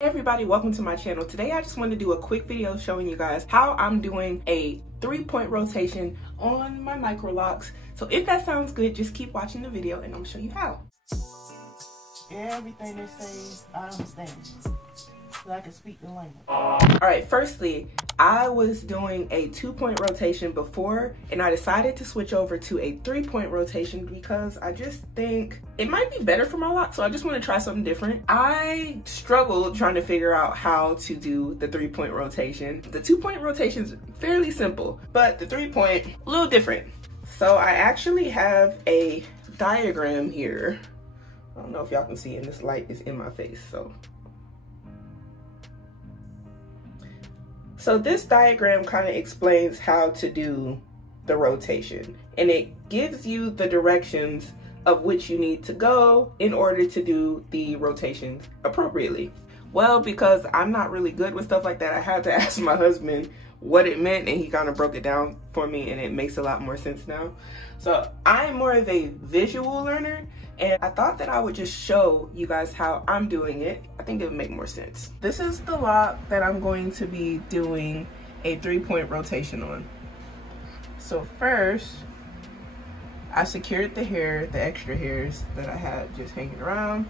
Hey everybody, welcome to my channel. Today I just wanted to do a quick video showing you guys how I'm doing a 3-point rotation on my Microlocs. So if that sounds good, just keep watching the video and I'm gonna show you how. Everything they say, I understand. So I can speak the language. Alright, firstly, I was doing a 2-point rotation before and I decided to switch over to a 3-point rotation because I just think it might be better for my locks, so I just want to try something different. I struggled trying to figure out how to do the 3-point rotation. The 2-point rotation is fairly simple, but the 3-point, a little different. So I actually have a diagram here. I don't know if y'all can see, and this light is in my face, So this diagram kind of explains how to do the rotation, and it gives you the directions of which you need to go in order to do the rotations appropriately. Well, because I'm not really good with stuff like that, I had to ask my husband what it meant, and he kind of broke it down for me, and it makes a lot more sense now. So I'm more of a visual learner, and I thought that I would just show you guys how I'm doing it. I think it would make more sense. This is the lock that I'm going to be doing a 3-point rotation on. So first, I secured the hair, the extra hairs that I had just hanging around.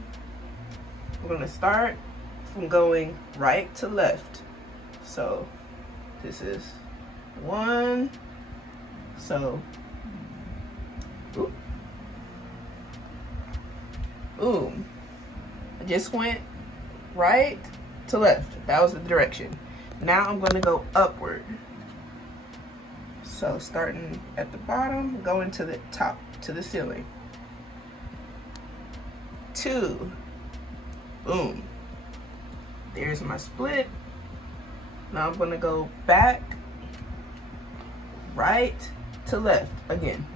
We're gonna start from going right to left. So this is 1, so, boom. I just went right to left. That was the direction. Now I'm gonna go upward. So starting at the bottom, going to the top, to the ceiling. 2, boom. There's my split. Now I'm gonna go back, right to left again.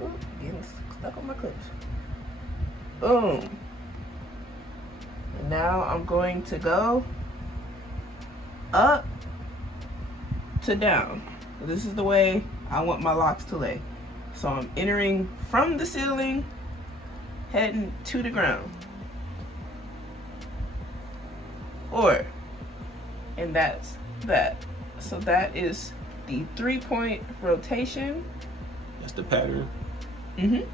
Ooh, getting stuck on my clips. Boom. And now I'm going to go up to down. So this is the way I want my locks to lay. So I'm entering from the ceiling, heading to the ground. 4, and that's that. So that is the 3-point rotation. That's the pattern. And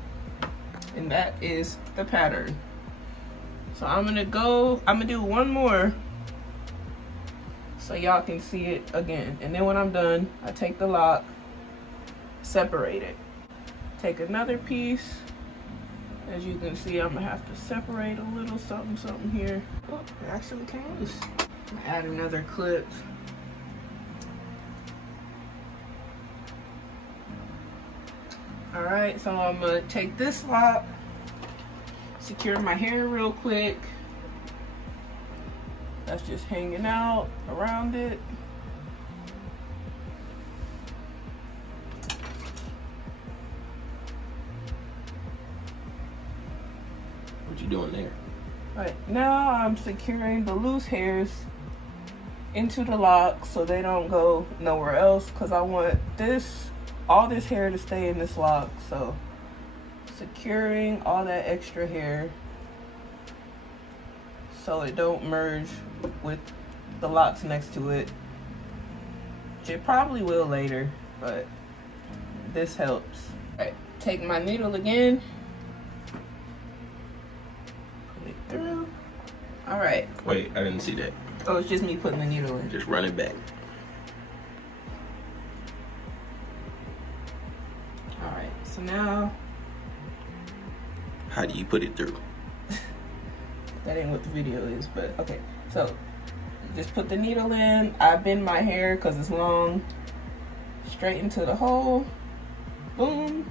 that is the pattern. So I'm gonna do one more so y'all can see it again. And then when I'm done, I take the lock, separate it. Take another piece. As you can see, I'm gonna have to separate a little something here. Oh, it actually came loose. Add another clip. All right, so I'm gonna take this lock, secure my hair real quick. That's just hanging out around it. What you doing there? Right, now I'm securing the loose hairs into the lock so they don't go nowhere else, because I want all this hair to stay in this lock. So securing all that extra hair so it don't merge with the locks next to it. It probably will later, but this helps. All right, take my needle again. Through. All right. Wait, I didn't see that. Oh, it's just me putting the needle in. Just run it back. All right, so now. How do you put it through? That ain't what the video is, but okay. So just put the needle in. I bend my hair because it's long. Straight into the hole. Boom.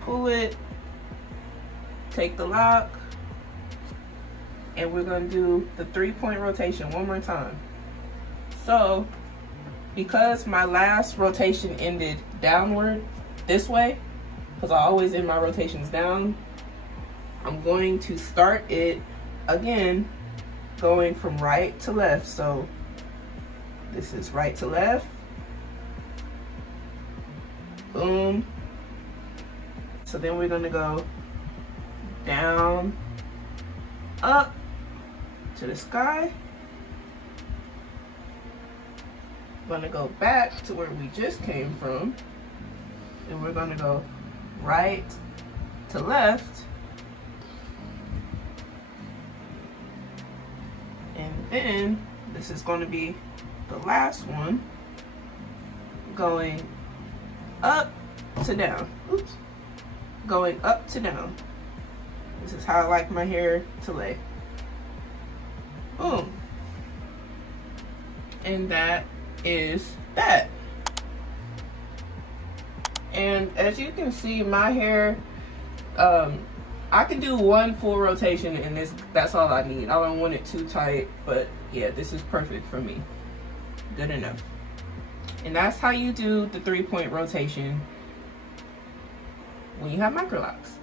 Pull it. Take the lock, and we're gonna do the 3-point rotation one more time. So, because my last rotation ended downward this way, because I always end my rotations down, I'm going to start it again, going from right to left. So this is right to left, boom. So then we're gonna go down, up to the sky. I'm gonna go back to where we just came from, and we're gonna go right to left, and then this is going to be the last one, going up to down. Oops. Going up to down. This is how I like my hair to lay. Boom. And that is that. And as you can see, my hair, I can do one full rotation, and that's all I need. I don't want it too tight, but yeah, this is perfect for me. Good enough. And that's how you do the 3-point rotation when you have microlocs.